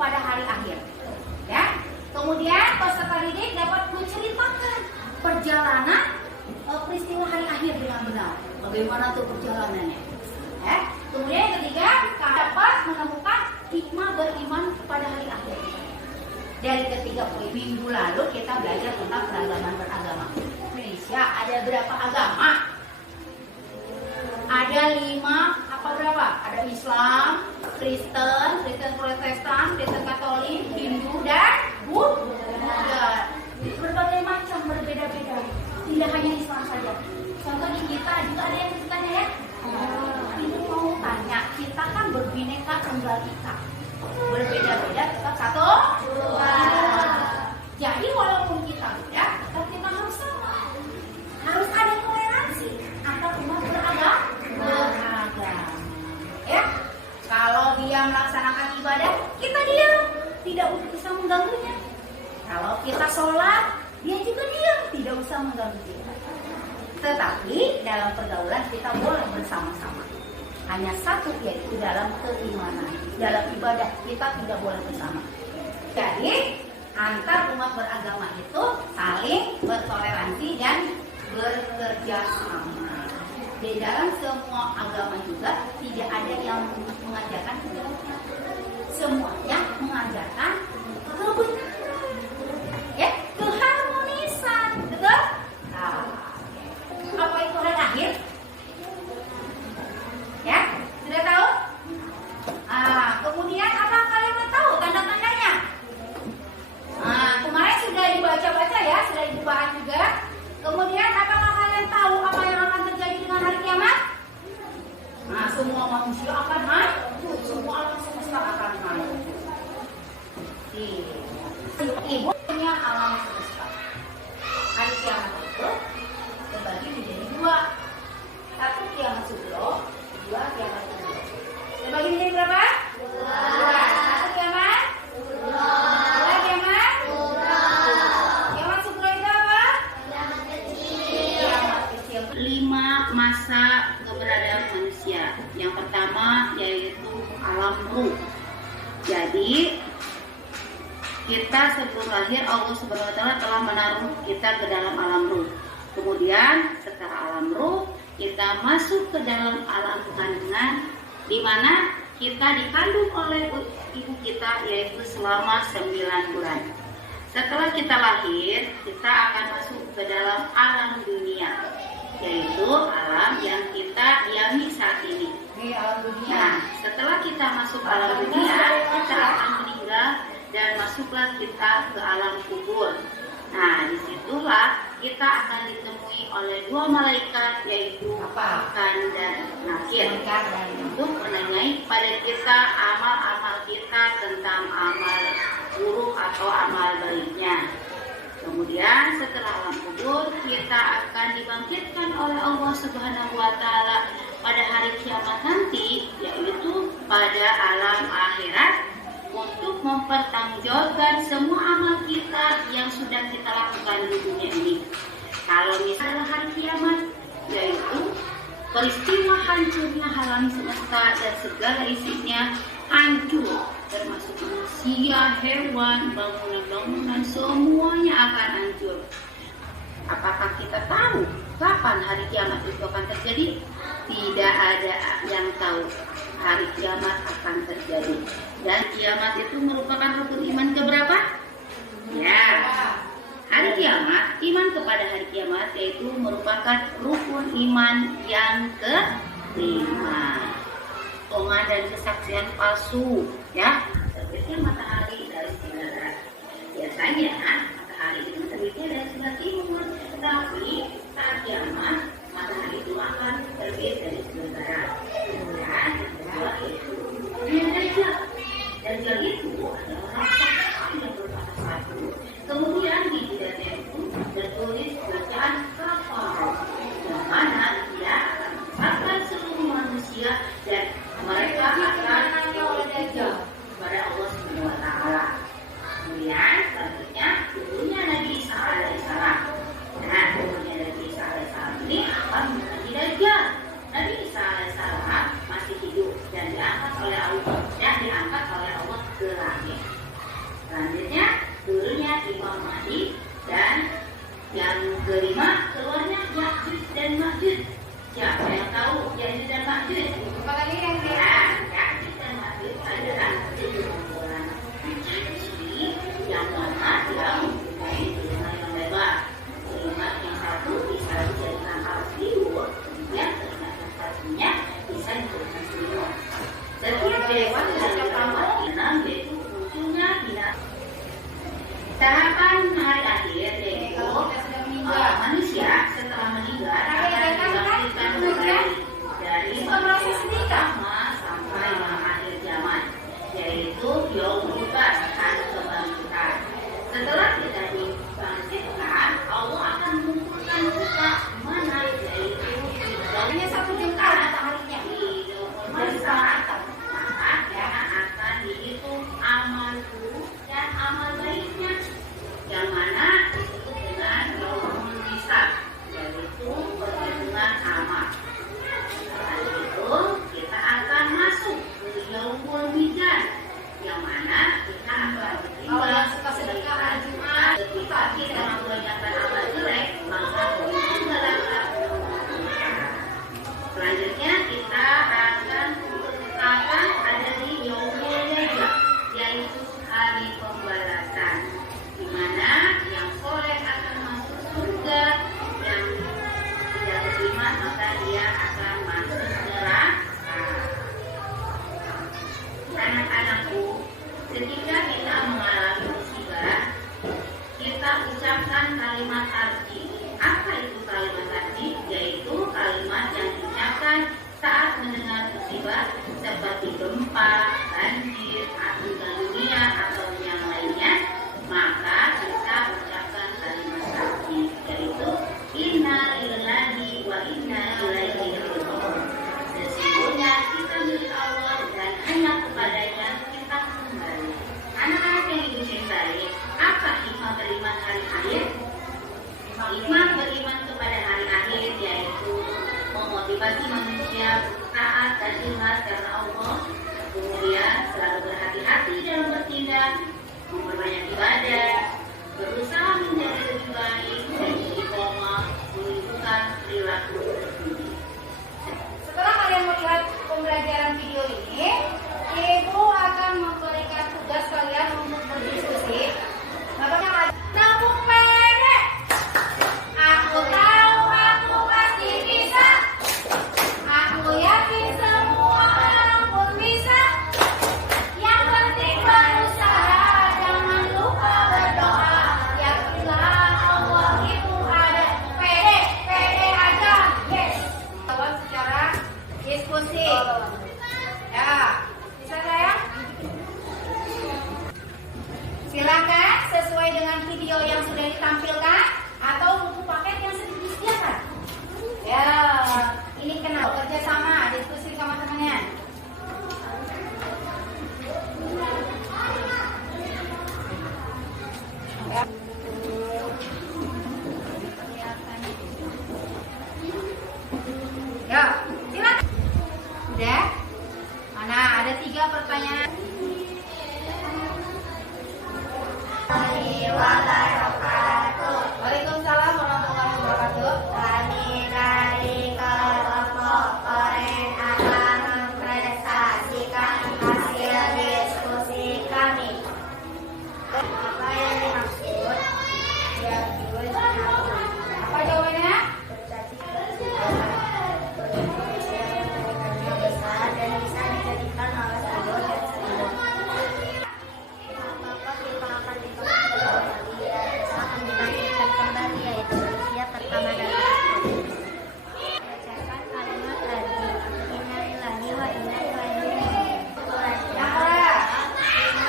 pada hari akhir. Ya. Kemudian peserta didik dapat menceritakan perjalanan peristiwa hari akhir dengan benar. Bagaimana tuh perjalanannya? Ya. Kemudian yang ketiga, dapat menemukan hikmah beriman pada hari akhir. Dari ketiga poin minggu lalu kita belajar tentang keragaman beragama. Indonesia ada berapa agama? Ada 5, apa berapa? Ada Islam, Kristen Protestan, Kristen Katolik, Hindu dan Buddha. Berbagai macam, berbeda-beda. Tidak hanya Islam saja. Contoh di kita juga ada yang Kristennya ya. Ini mau tanya, kita kan berbineka tunggal ika. Berbeda-beda tetap satu. Jadi walaupun kita beda, tetap kita harus sama. Harus ada toleransi antar umat beragama. Ya, kalau dia melaksanakan ibadah, kita diam, tidak bisa mengganggunya. Kalau kita sholat, dia juga diam, tidak usah mengganggu kita. Tetapi dalam pergaulan kita boleh bersama-sama. Hanya satu, yaitu dalam keimanan. Dalam ibadah kita tidak boleh bersama. Jadi antar umat beragama itu saling bertoleransi dan bekerja sama. Di dalam semua agama juga tidak ada yang mengajarkan kejahatan. Semuanya mengajarkan kebenaran. Ya, keharmonisan, betul? Nah, apa itu hari akhir? Ya, sudah tahu? Kemudian apa kalian tahu tanda-tandanya? Kemarin sudah dibaca-baca ya, sudah dibahas juga. Kemudian apakah kalian tahu apa yang akan terjadi dengan hari kiamat? Semua manusia akan hancur, semua alam semesta akan hancur. Ibunya alam semesta. Hari kiamat itu terbagi menjadi 2. 1 kiamat sugro, 2 kiamat kubro. Terbagi menjadi berapa? 2. 1 kiamat sugro. 2 kiamat kubro. Kiamat sugro itu apa? Kiamat kecil. 5 masa keberadaan manusia. Yang pertama yaitu alam ruh. Jadi kita sebelum lahir Allah Subhanahu wa taala telah menaruh kita ke dalam alam ruh. Kemudian setelah alam ruh kita masuk ke dalam alam kandungan, di mana kita dikandung oleh ibu kita yaitu selama 9 bulan. Setelah kita lahir, kita akan masuk ke dalam alam dunia, yaitu alam yang kita diami saat ini. Nah, setelah kita masuk alam dunia, kita akan meninggal dan masuklah kita ke alam kubur. Nah, disitulah kita akan ditemui oleh 2 malaikat, yaitu Munkar dan Nakir, untuk menanyai pada kita amal-amal kita tentang amal buruk atau amal baiknya. Kemudian setelah alam kubur, kita akan dibangkitkan oleh Allah Subhanahu wa taala pada hari kiamat nanti, yaitu pada alam akhirat, untuk mempertanggungjawabkan semua amal kita yang sudah kita lakukan di dunia ini. Kalau misalnya hari kiamat, yaitu peristiwa hancurnya alam semesta dan segala isinya hancur, termasuk manusia, hewan, bangunan-bangunan, semuanya akan hancur. Apakah kita tahu kapan hari kiamat itu akan terjadi? Tidak ada yang tahu hari kiamat akan terjadi. Dan kiamat itu merupakan rukun iman keberapa? Ya, hari kiamat, iman kepada hari kiamat yaitu merupakan rukun iman yang kelima. Bohongan dan kesaksian palsu, ya. Terbitnya matahari dari sebelah barat. Biasanya matahari itu terbitnya dari sebelah timur, tapi saat kiamat matahari itu akan terbit dari sebelah barat. Kemudian yang kedua itu Dajjal. Dajjal itu adalah raksasa yang bermata 1. Kemudian di jidatnya itu tertulis bacaan kafar, yang mana dia akan menyesatkan seluruh manusia dan mereka akan oleh Dajjal kepada Allah Subhanahu wa taala. Kemudian selanjutnya turunnya Nabi Isa alaihissalam. Nah, turunnya Nabi Isa alaihissalam ini akan menjadi Dajjal. Nabi Isa alaihissalam masih hidup dan diangkat oleh Allah ke langit. Selanjutnya turunnya Imam Mahdi, dan yang kelima keluarnya Ya'juj dan Ma'juj. Siapa yang tahu Ya'juj dan Ma'juj? Apalagi yang Ya'juj dan Ma'juj adalah segerombolan cacing yang mana dia mempunyai telinga yang lebar. Telinga yang satu bisa dijadikan alat tidur, kemudian telinga yang satunya bisa dijadikan selimut. Setiap dewan ada kamar enam, yaitu munculnya binatang. Tahapan hari akhir yaitu manusia setelah meninggal akan dibangkitkan kembali dari pertama sampai akhir zaman, yaitu yaumul ba'ts, hari kebangkitan. Setelah kita dibangkitkan, Allah akan mengumpulkan kita di mana, yaitu hanya satu jengkal mataharinya. Maka yang akan dihitung amalku dan amal baiknya, yang mana disebut dengan yaumul hisab, yaitu perhitungan amal. Setelah itu kita akan masuk ke yaumul mizan, yang mana kita akan Yang suka sedekah hari Jumat, ketika kita membanyakkan amal jelek, maka itu adalah. Selanjutnya kita akan ada di yaumul jazaa, yaitu hari pembalasan, di mana yang soleh akan masuk surga, yang tidak beriman maka dia akan masuk neraka. Anak-anakku, ketika kita mengalami musibah, kita ucapkan kalimat tarjih. Apa itu kalimat tarjih? Yaitu kalimat yang diucapkan saat mendengar musibah seperti gempa, banjir, meninggal dunia atau yang lainnya. Maka kita ucapkan kalimat tarjih, yaitu inna lillahi wa inna ilaihi raji'un. Sesungguhnya kita milik Allah dan hanya kepadanya kita kembali. Anak-anak yang ibu cintai, apa hikmah beriman hari akhir? Hikmah beriman kepada hari akhir yaitu memotivasi manusia taat dan ikhlas karena Allah, kemudian selalu berhati-hati dalam bertindak, memperbanyak ibadah, berusaha menjadi lebih baik, dan istiqomah menunjukkan perilaku terpuji. setelah kalian melihat pembelajaran video ini, Ibu akan memberikan tugas kalian untuk berdiskusi. Bagaimana? Nabung pendek. Aku tahu aku pasti bisa. Aku yakin semua orang pun bisa. Yang penting berusaha, jangan lupa berdoa. Yakinlah Allah itu ada. Pede, pede aja. Yes. Jawab secara diskusi. Ya, bisa saya? Silakan sesuai dengan video yang sudah ditampilkan atau buku paket yang sudah disediakan. Ya, ini kenal kerjasama, diskusi sama temannya. Ya, silakan. Udah? Mana ada 3 pertanyaan. Waalaikumsalam warahmatullahi wabarakatuh. Kami dari kelompok Oren akan mempresentasikan hasil diskusi kami. Apa yang dimaksud? Apa jawabannya? Besar dan bisa dijadikan alas tidur dan selimut. Maka kita akan dibangkitkan kembali, yaitu manusia pertama dari bacakan kalimat tadi. Inna lillahi wa inna ilaihi raji'un.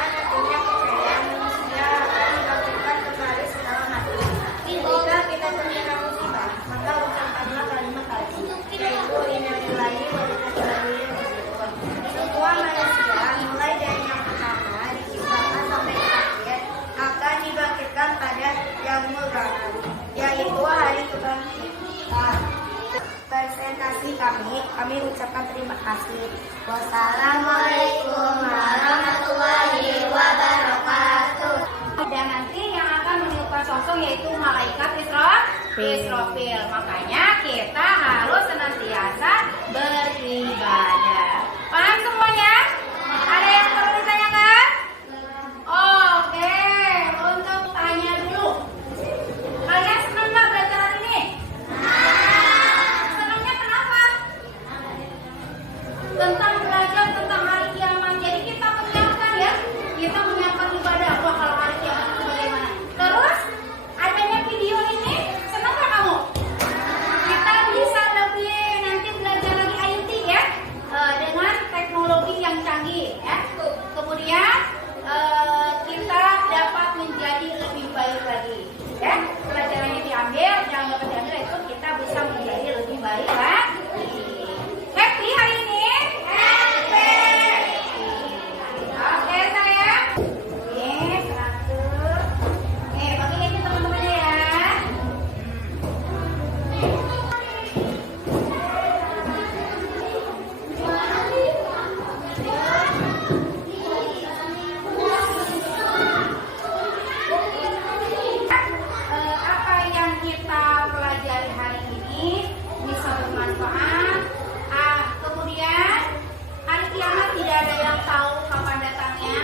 Artinya percaya manusia akan dibangkitkan kembali setelah mati. Jika kita terkena musibah, maka ucapkanlah kalimat tadi, yaitu inna lillahi wa inna ilaihi raji'un. Semua manusia, mulai dari yang pertama diciptakan sampai terakhir, akan dibangkitkan pada yaumul ba'ts, yaitu hari kebangkitan. Presentasi kami ucapkan terima kasih. Wassalamualaikum warahmatullahi wabarakatuh. Israfil. Makanya kita harus senantiasa beribadah. Paham semuanya? Ada yang perlu ditanyakan? Oke, untuk tanya dulu. Kalian senang nggak belajar hari ini? Senangnya kenapa? Tentang belajar tentang hari kiamat. Jadi kita menyiapkan ya. Kita menyiapkan ibadah. Wah, kalau hari kiamat itu bagaimana? Terus adanya video ini, senang nggak kamu? Kita bisa lebih nanti belajar lagi IoT ya, dengan teknologi yang canggih ya. Kemudian kita dapat menjadi lebih baik lagi ya. Pelajarannya diambil, jangan dapat diambil, itu kita bisa menjadi lebih baik lagi. Happy hari ini? Happy. Oke sayang. Oke, 100. Bagi ini teman-temannya ya. Apa yang kita pelajari hari ini bisa bermanfaat. Kemudian hari kiamat tidak ada yang tahu kapan datangnya.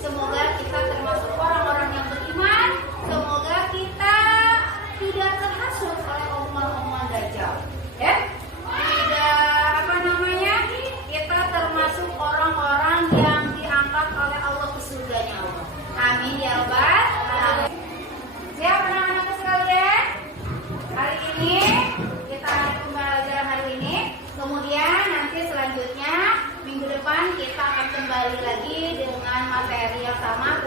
Semoga kita termasuk orang-orang yang beriman. Semoga kita tidak terhasut oleh omongan Dajjal. Ya, tidak kita termasuk orang-orang yang diangkat oleh Allah ke surganya Allah. Amin ya rabbal alamin. Siap anak-anak sekalian? Hari ini kita akan pembelajaran hari ini. Kemudian nanti selanjutnya minggu depan kita akan kembali lagi dengan materi yang sama.